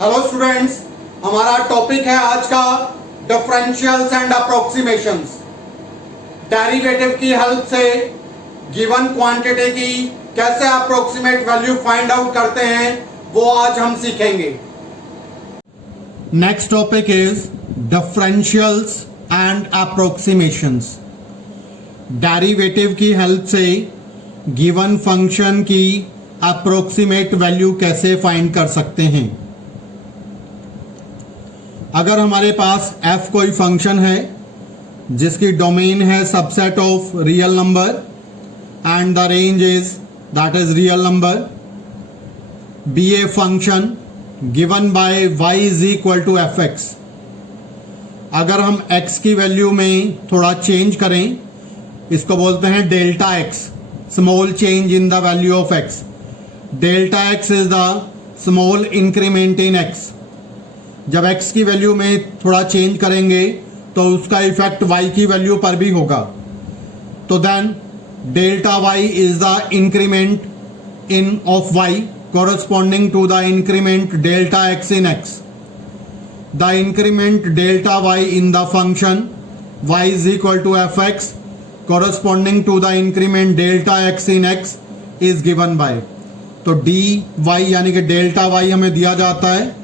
Hello students, हमारा topic है आज का डिफरेंशियल्स एंड अप्रोक्सीमेशंस। डेरिवेटिव की हेल्प से गिवन क्वांटिटी की कैसे अप्रोक्सीमेट वैल्यू फाइंड आउट करते हैं वो आज हम सीखेंगे। Next topic is differentials and approximations. Derivative की हेल्प से गिवन फंक्शन की अप्रोक्सीमेट वैल्यू कैसे फाइंड कर सकते हैं। अगर हमारे पास f कोई फंक्शन है जिसकी डोमेन है subset of real number and the range is that is real number, be a function given by y is equal to f x. अगर हम x की वैल्यू में थोड़ा चेंज करें, इसको बोलते हैं delta x, small change in the value of x। Delta x is the small increment in x। जब x की वैल्यू में थोड़ा चेंज करेंगे तो उसका इफेक्ट y की वैल्यू पर भी होगा। तो then delta y is the increment in of y corresponding to the increment delta x in x. The increment delta y in the function y is equal to fx corresponding to the increment delta x in x is given by, तो dy यानी कि delta y हमें दिया जाता है।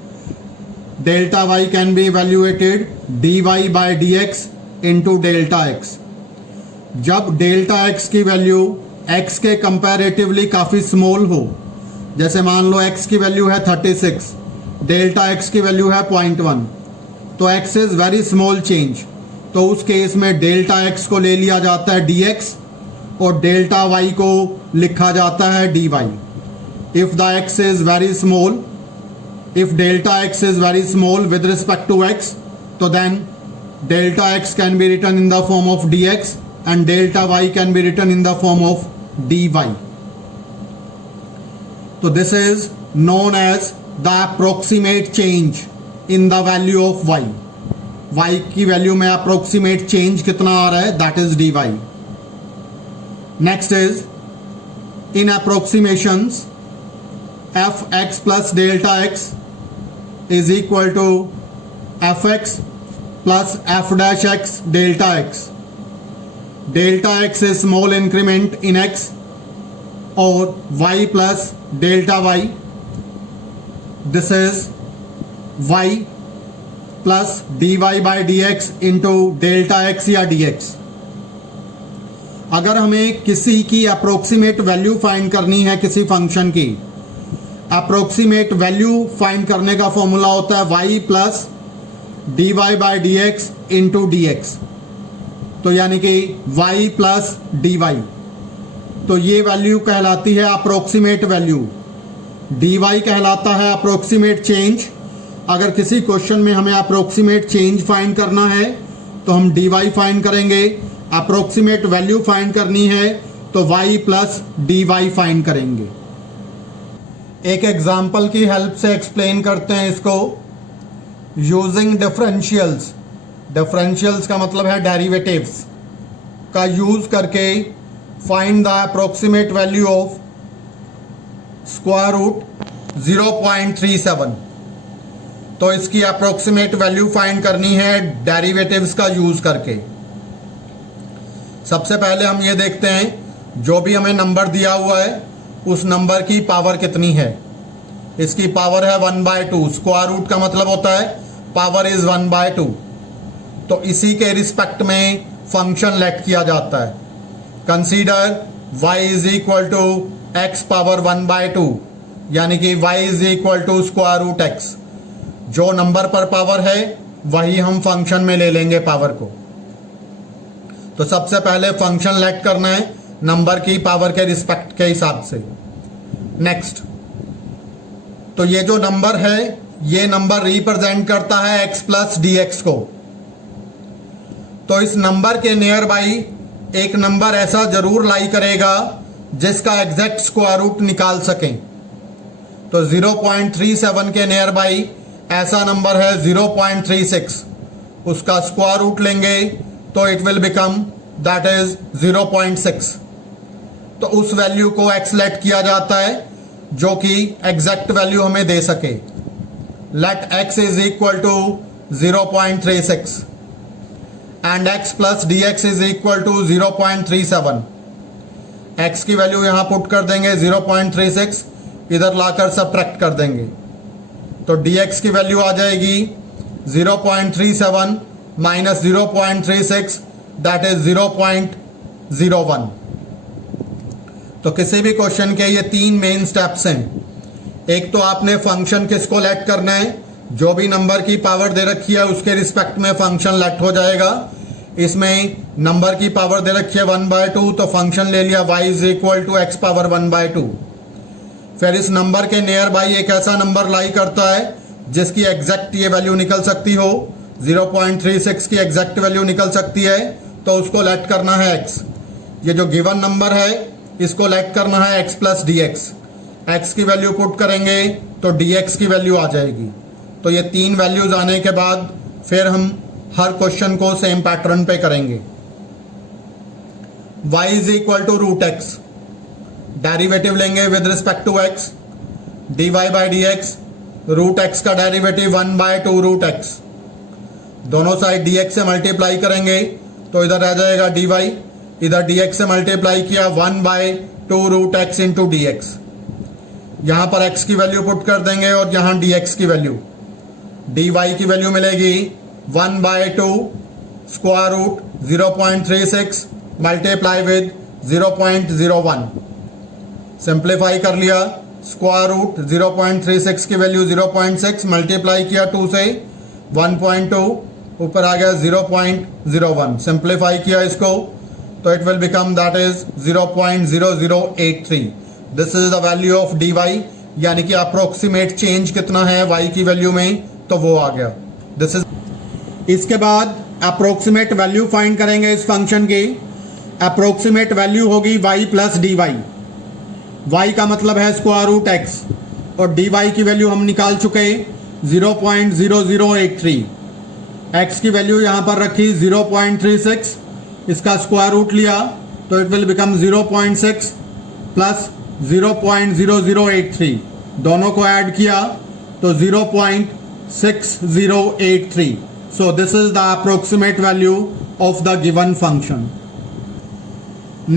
Delta y can be evaluated dy by dx into delta x। जब delta x की value x के कंपैरेटिवली काफ़ी स्मॉल हो, जैसे मान लो x की वैल्यू है 36, डेल्टा x की वैल्यू है 0.1, तो x is very small change, तो उस केस में डेल्टा x को ले लिया जाता है dx और डेल्टा y को लिखा जाता है dy। If the x is very small, if delta x is very small with respect to x, तो then delta x can be written in the form of dx and delta y can be written in the form of dy. So this is known as the approximate change in the value of y. y की value में approximate change कितना आ रहा है, that is dy. Next is in approximations fx plus delta x is equal to fx plus f dash x delta x. Delta x is small increment in x or y plus delta y. This is y plus dy by dx into delta x या dx. अगर हमें किसी की approximate value find करनी है किसी function की, approximate value find करने का फॉर्मूला होता है y plus d y by d x into d x, तो यानी कि y प्लस डी वाई, तो ये वैल्यू कहलाती है अप्रोक्सीमेट वैल्यू। डी वाई कहलाता है अप्रोक्सीमेट चेंज। अगर किसी क्वेश्चन में हमें अप्रोक्सीमेट चेंज फाइंड करना है तो हम डी वाई फाइंड करेंगे, अप्रोक्सीमेट वैल्यू फाइंड करनी है तो y plus d y find करेंगे। एक एग्जाम्पल की हेल्प से एक्सप्लेन करते हैं इसको। यूजिंग डिफरेंशियल्स, डिफरेंशियल्स का मतलब है डेरिवेटिव्स का यूज करके find the approximate value of square root 0.37। तो इसकी अप्रोक्सीमेट वैल्यू फाइंड करनी है डेरिवेटिव्स का यूज करके। सबसे पहले हम ये देखते हैं जो भी हमें नंबर दिया हुआ है उस नंबर की पावर कितनी है। इसकी पावर है 1/2। स्क्वायर रूट का मतलब होता है पावर इज 1/2। तो इसी के रिस्पेक्ट में फंक्शन लेट किया जाता है। Consider y is equal to x power 1/2, यानी कि y is equal to square root x. जो नंबर पर पावर है वही हम फंक्शन में ले लेंगे पावर को। तो सबसे पहले फंक्शन लेट करना है नंबर की पावर के रिस्पेक्ट के हिसाब से। नेक्स्ट, तो ये जो नंबर है ये नंबर रिप्रेजेंट करता है x प्लस डी एक्स को। तो इस नंबर के नियर बाई एक नंबर ऐसा जरूर लाई करेगा जिसका एग्जैक्ट स्क्वायर रूट निकाल सकें। तो 0.37 के नियर बाई ऐसा नंबर है 0.36, उसका स्क्वायर रूट लेंगे तो it will become that is 0.6। तो उस वैल्यू को एक्स लेट किया जाता है जो कि एग्जैक्ट वैल्यू हमें दे सके। let x is equal to 0.36 and x plus dx is equal to 0.37. x की वैल्यू यहां पुट कर देंगे 0.36, इधर लाकर सब्ट्रैक्ट कर देंगे तो dx की वैल्यू आ जाएगी 0.37 माइनस 0.36 दैट इज 0.01. तो किसी भी क्वेश्चन के ये तीन मेन स्टेप्स हैं. एक तो आपने फंक्शन किसको लेट करना है, जो भी नंबर की पावर दे रखी है उसके रिस्पेक्ट में फंक्शन लेट हो जाएगा. इसमें नंबर की पावर दे रखी है 1/2 तो फंक्शन ले लिया y is equal to x power 1/2. फिर इस नंबर के नियर बाई एक ऐसा नंबर लाई करता है जिसकी एग्जैक्ट ये वैल्यू निकल सकती हो, 0.36 की एग्जैक्ट वैल्यू निकल सकती है, तो उसको लेट करना है x. ये जो गिवन नंबर है इसको लेट करना है x प्लस dx. x की वैल्यू पुट करेंगे तो dx की वैल्यू आ जाएगी. तो ये तीन वैल्यूज आने के बाद फिर हम हर क्वेश्चन को सेम पैटर्न पे करेंगे. y is equal to root x, derivative लेंगे with respect to x, dy by dx, root x का डेरिवेटिव 1/2 रूट एक्स. दोनों साइड dx से मल्टीप्लाई करेंगे तो इधर आ जाएगा dy, इधर dx से मल्टीप्लाई किया 1/2 रूट एक्स इंटू dx. यहां पर x की वैल्यू पुट कर देंगे और यहां dx की वैल्यू, dy की वैल्यू मिलेगी 1/2 square root 0.36 multiply with 0.01. Simplify कर लिया, स्क्वायर रूट 0.36 की वैल्यू 0.6 मल्टीप्लाई किया 2 से 1.2 ऊपर आ गया 0.01. सिंप्लीफाई किया इसको तो it will become that is 0.0083. This is the value of dy, यानी कि अप्रोक्सीमेट चेंज कितना है y की वैल्यू में, तो वो आ गया. This is. इसके बाद अप्रोक्सीमेट वैल्यू फाइंड करेंगे इस फंक्शन की. अप्रोक्सीमेट वैल्यू होगी y प्लस dy. y का मतलब है स्क्वायर रूट x और dy की वैल्यू हम निकाल चुके 0.0083. x की वैल्यू यहां पर रखी 0.36, इसका स्क्वायर रूट लिया तो इट विल बिकम 0.6 प्लस 0.0083. दोनों को ऐड किया तो 0.6083. So this is the approximate value of the given function.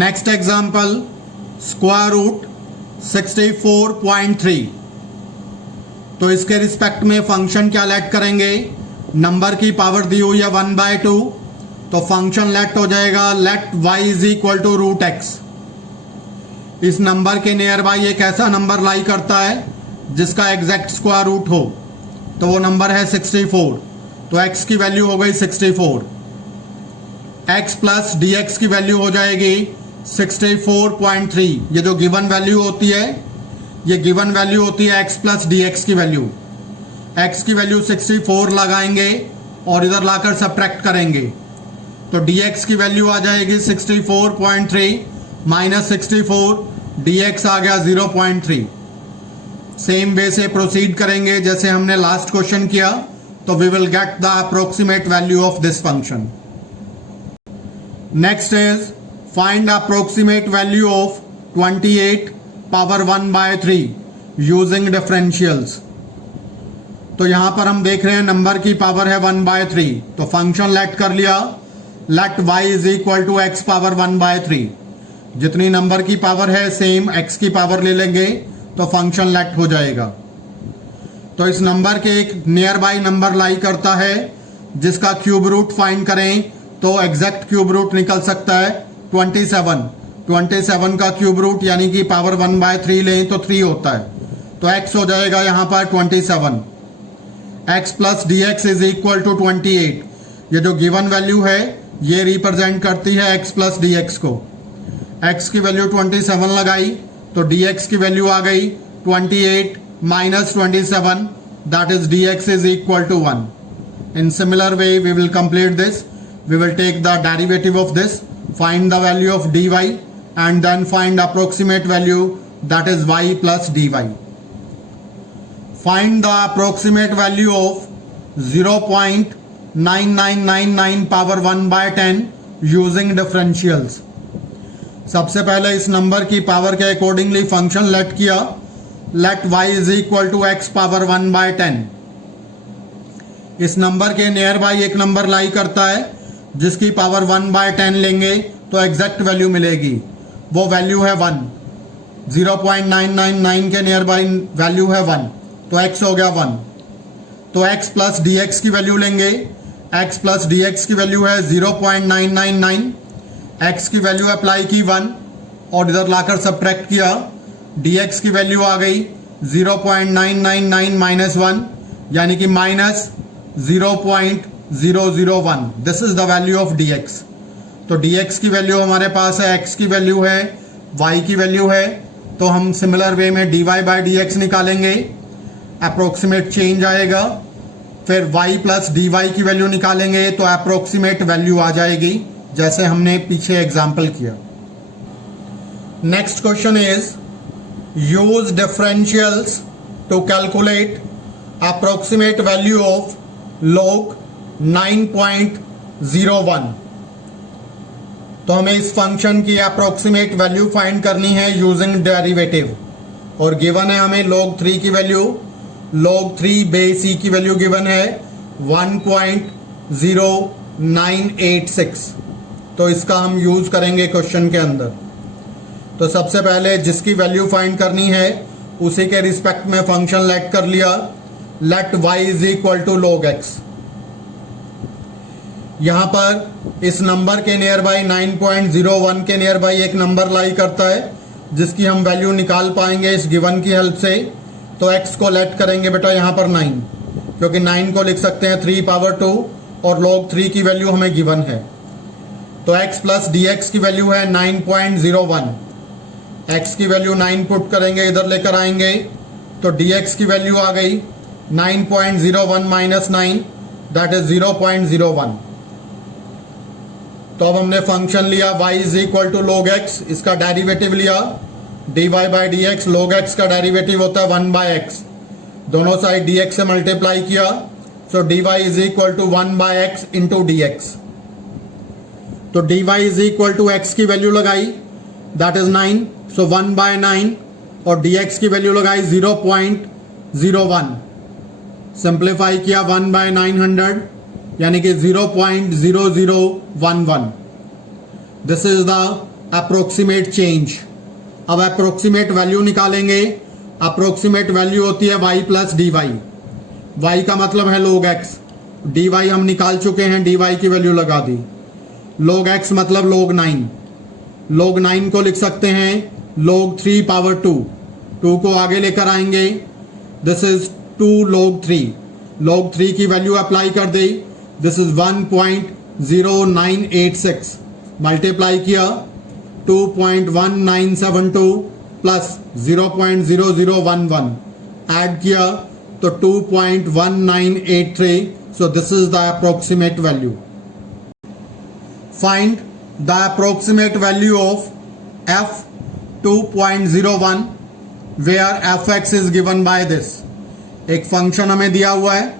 Next example, square root 64.3. तो इसके रिस्पेक्ट में फंक्शन क्या लेट करेंगे, नंबर की पावर दी हुई है 1/2 तो फंक्शन लेट हो जाएगा let y is equal to root x. इस नंबर के नियर बाई एक ऐसा नंबर लाई करता है जिसका एग्जैक्ट स्क्वायर रूट हो, तो वो नंबर है 64. तो x की वैल्यू हो गई 64. x प्लस dx की वैल्यू हो जाएगी 64.3. ये जो गिवन वैल्यू होती है, ये गिवन वैल्यू होती है x प्लस dx की वैल्यू. x की वैल्यू 64 लगाएंगे और इधर लाकर सब्ट्रैक्ट करेंगे तो dx की वैल्यू आ जाएगी 64.3 माइनस 64, dx आ गया 0.3. सेम वे से प्रोसीड करेंगे जैसे हमने लास्ट क्वेश्चन किया, तो we will get the approximate value of this function. Next is find approximate value of 28 power 1/3 using differentials. तो यहां पर हम देख रहे हैं नंबर की पावर है 1/3 तो फंक्शन लेट कर लिया, let y is equal to x power 1/3. जितनी नंबर की पावर है सेम x की पावर ले लेंगे तो फंक्शन लेट हो जाएगा. तो इस नंबर के एक नियर बाई नंबर लाई करता है जिसका क्यूब रूट फाइंड करें तो एग्जैक्ट क्यूब रूट निकल सकता है 27. 27 का क्यूब रूट यानी कि पावर 1/3 लें तो 3 होता है, तो x हो जाएगा यहां पर 27. x plus dx is equal to 28. ये जो गिवन वैल्यू है ये रिप्रेजेंट करती है x प्लस dx को. x की वैल्यू 27 लगाई तो dx की वैल्यू आ गई 28 minus 27, that is dx is equal to 1. In similar way we will complete this. We will take the derivative of this, find the value of dy and then find approximate value, that is y plus dy. Find the approximate value of 0.9999 power 1/10 using differentials. सबसे पहले इस number की power के accordingly function let किया, let y is equal to x power 1/10. इस number के near by एक number lie करता है जिसकी पावर 1/10 लेंगे तो एग्जैक्ट वैल्यू मिलेगी, वो वैल्यू है 1। 0.999 के नियर बाई वैल्यू है 1, तो x हो गया 1। तो x प्लस डी एक्स की वैल्यू लेंगे, x प्लस डी एक्स की वैल्यू है 0.999, x की वैल्यू अप्लाई की 1 और इधर लाकर सब्ट्रैक्ट किया, dx की वैल्यू आ गई 0.999 माइनस 1 यानी कि minus 0.001। This is the value of dx। तो dx की वैल्यू हमारे पास है, x की वैल्यू है, y की वैल्यू है, तो हम सिमिलर वे में dy बाई dx निकालेंगे, अप्रोक्सीमेट चेंज आएगा। फिर y प्लस dy की वैल्यू निकालेंगे तो अप्रोक्सीमेट वैल्यू आ जाएगी, जैसे हमने पीछे एग्जाम्पल किया। Next question is use differentials to calculate approximate value of log 9.01। तो हमें इस फंक्शन की अप्रोक्सीमेट वैल्यू फाइंड करनी है यूजिंग डेरिवेटिव, और गिवन है हमें log 3 की वैल्यू, log 3 बेस e की वैल्यू गिवन है 1.0986। तो इसका हम यूज करेंगे क्वेश्चन के अंदर। तो सबसे पहले जिसकी वैल्यू फाइंड करनी है उसी के रिस्पेक्ट में फंक्शन लेट कर लिया, let y is equal to log x। यहां पर इस नंबर के नियर बाई 9.01 के नियर बाई एक नंबर लाई करता है जिसकी हम वैल्यू निकाल पाएंगे इस गिवन की हेल्प से। तो x को लेट करेंगे बेटा यहां पर 9, क्योंकि 9 को लिख सकते हैं 3 पावर 2 और log 3 की वैल्यू हमें गिवन है। तो x प्लस डी एक्स की वैल्यू है 9.01, x की वैल्यू 9 पुट करेंगे, इधर लेकर आएंगे तो dx की वैल्यू आ गई 9.01 माइनस 9 दैट इज 0.01। तो अब हमने फंक्शन लिया y is equal to log x, इसका डेरिवेटिव लिया dy by d x. log x का डेरिवेटिव होता है 1/x, दोनों साइड dx से मल्टीप्लाई किया, so dy is equal to 1/x into dx। तो dy is equal to x की वैल्यू लगाई दैट इज 9, सो 1/9 और dx की वैल्यू लगाई 0.01, सिंप्लीफाई किया 1/900 यानी कि 0.0011। This is the approximate change. अब अप्रोक्सीमेट वैल्यू निकालेंगे। अप्रोक्सीमेट वैल्यू होती है y plus d y. y का मतलब है log x, dy हम निकाल चुके हैं, dy की वैल्यू लगा दी। log x मतलब log 9, log 9 को लिख सकते हैं log 3 पावर 2, 2 को आगे लेकर आएंगे, दिस इज 2 log 3, log 3 की वैल्यू अप्लाई कर दी, दिस इज 1.0986, मल्टीप्लाई किया 2.1972 प्लस 0.0011 ऐड किया तो 2.1983, so this is the approximate value. Find the approximate value of f 2.01 where fx is given by this. एक फंक्शन हमें दिया हुआ है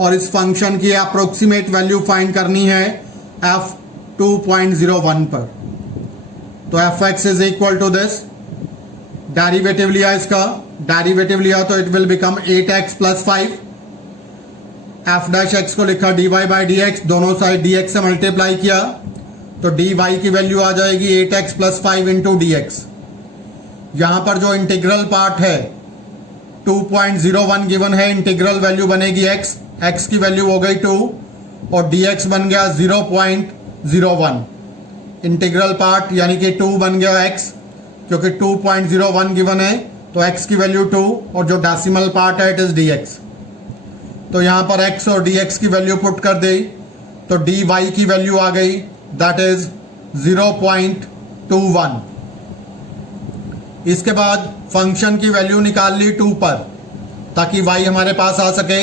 और इस फंक्शन की अप्रोक्सीमेट वैल्यू फाइंड करनी है f 2.01 पर। तो fx is equal to this, derivative लिया, इसका डेरिवेटिव लिया तो it will become 8x plus 5, f dash x को लिखा dy बाई डी एक्स, दोनों साइड dx से मल्टीप्लाई किया तो dy की वैल्यू आ जाएगी 8x plus 5 into d x. यहां पर जो इंटीग्रल पार्ट है 2.01 गिवन है, इंटीग्रल वैल्यू बनेगी x, x की वैल्यू हो गई 2 और dx बन गया 0.01। इंटीग्रल पार्ट यानी कि 2 बन गया x, क्योंकि 2.01 गिवन है तो x की वैल्यू 2 और जो डेसिमल पार्ट है इट इज dx। तो यहां पर x और dx की वैल्यू पुट कर दी तो dy की वैल्यू आ गई दैट इज 0.21। इसके बाद फंक्शन की वैल्यू निकाल ली 2 पर ताकि y हमारे पास आ सके।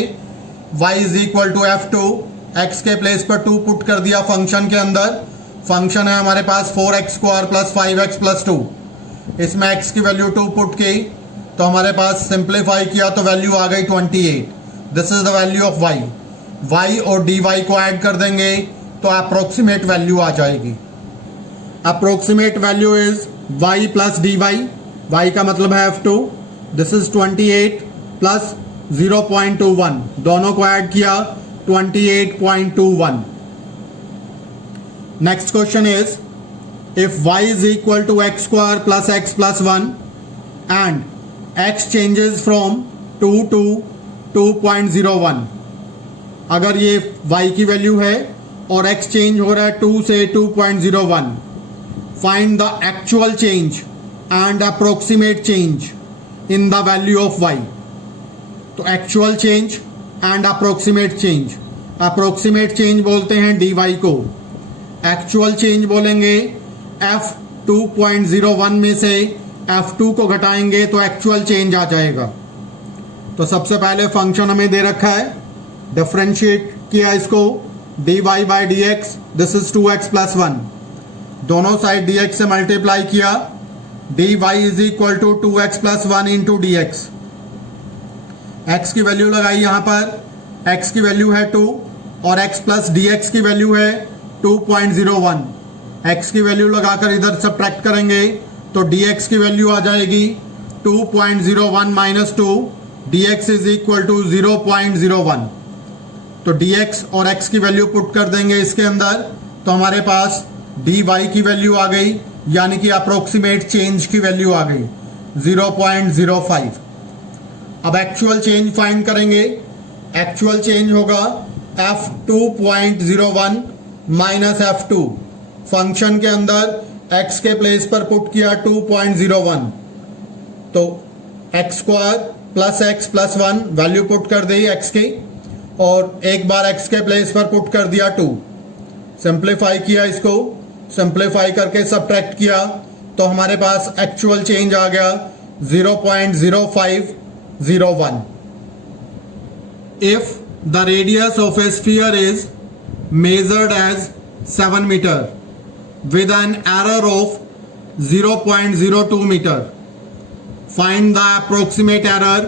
y is equal to f2, x के प्लेस पर 2 पुट कर दिया फंक्शन के अंदर। फंक्शन है हमारे पास 4x square plus 5x plus 2, इसमें x की वैल्यू 2 पुट की तो हमारे पास सिंप्लीफाई किया तो वैल्यू आ गई 28। This is the value of y। y और dy को ऐड कर देंगे तो अप्रोक्सीमेट वैल्यू आ जाएगी। Approximate value is y plus dy, y का मतलब है f2, दिस इज 28 प्लस 0.21, दोनों को ऐड किया 28.21. Next question is, if y is equal to x square plus x plus 1 and x changes from 2 to 2.01, अगर ये y की value है और x चेंज हो रहा है 2 से 2.01, find the actual change and approximate change in the value of y. तो actual change and approximate change, approximate change बोलते हैं dy को, एक्चुअल चेंज बोलेंगे f2.01 में से f2 को घटाएंगे तो एक्चुअल चेंज आ जाएगा. तो सबसे पहले फंक्शन हमें दे रखा है, डिफरेंशिएट किया इसको, dy by d x, this is 2x plus 1, दोनों साइड dx से मल्टीप्लाई किया, dy is equal to 2x plus 1 into d x. x की वैल्यू लगाई यहां पर, x की वैल्यू है 2 और x प्लस dx की वैल्यू है 2.01. x की वैल्यू लगाकर इधर सब्ट्रैक्ट करेंगे तो dx की वैल्यू आ जाएगी 2.01 minus 2, dx is equal to 0.01. तो dx और x की वैल्यू पुट कर देंगे इसके अंदर, तो हमारे पास dy की वैल्यू आ गई, यानी कि अप्रोक्सीमेट चेंज की वैल्यू आ गई 0.05. अब एक्चुअल चेंज फाइंड करेंगे. एक्चुअल चेंज होगा f2.01 माइनस f2, फंक्शन के अंदर x के प्लेस पर पुट किया 2.01, तो x square plus x plus 1 value put कर दी x की, और एक बार x के प्लेस पर पुट कर दिया 2. सिंप्लीफाई किया इसको, सिंप्लीफाई करके सब्ट्रैक्ट किया तो हमारे पास एक्चुअल चेंज आ गया 0.0501. If the radius of a sphere is measured as 7 meter with an error of 0.02 meter, find the approximate error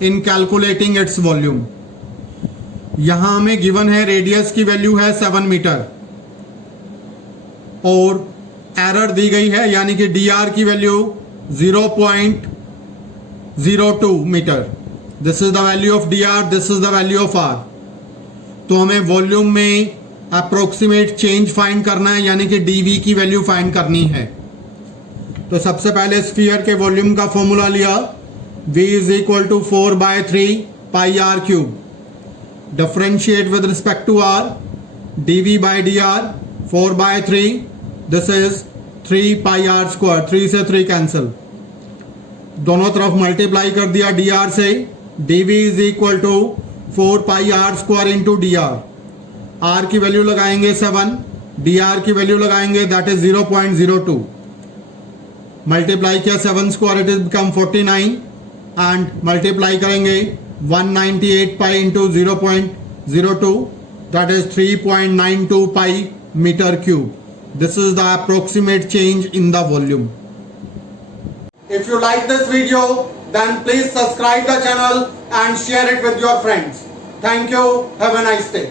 in calculating its volume. यहां हमें गिवन है रेडियस की वैल्यू है 7 मीटर और एरर दी गई है, यानी कि dr की value 0.02 metre. This is the value of dr, this is the value of r. तो हमें वॉल्यूम में अप्रोक्सीमेट चेंज फाइंड करना है, यानी कि dv की वैल्यू फाइंड करनी है. तो सबसे पहले स्फीयर के वॉल्यूम का फॉर्मूला लिया, v is equal to 4/3 pi r cube. Differentiate with respect to r, dv by dr 4/3, this is 3 pi r square, 3 से 3 कैंसिल, दोनों तरफ मल्टीप्लाई कर दिया dr से, dv is equal to 4 pi r square into dr. r की value लगाएंगे 7, dr की value लगाएंगे दैट इज 0.02, मल्टीप्लाई किया 7 square, it is become 49 and multiply करेंगे 198 pi into 0.02, that is 3.92 pi metre cube. This is the approximate change in the volume. If you like this video, then please subscribe the channel and share it with your friends. Thank you. Have a nice day.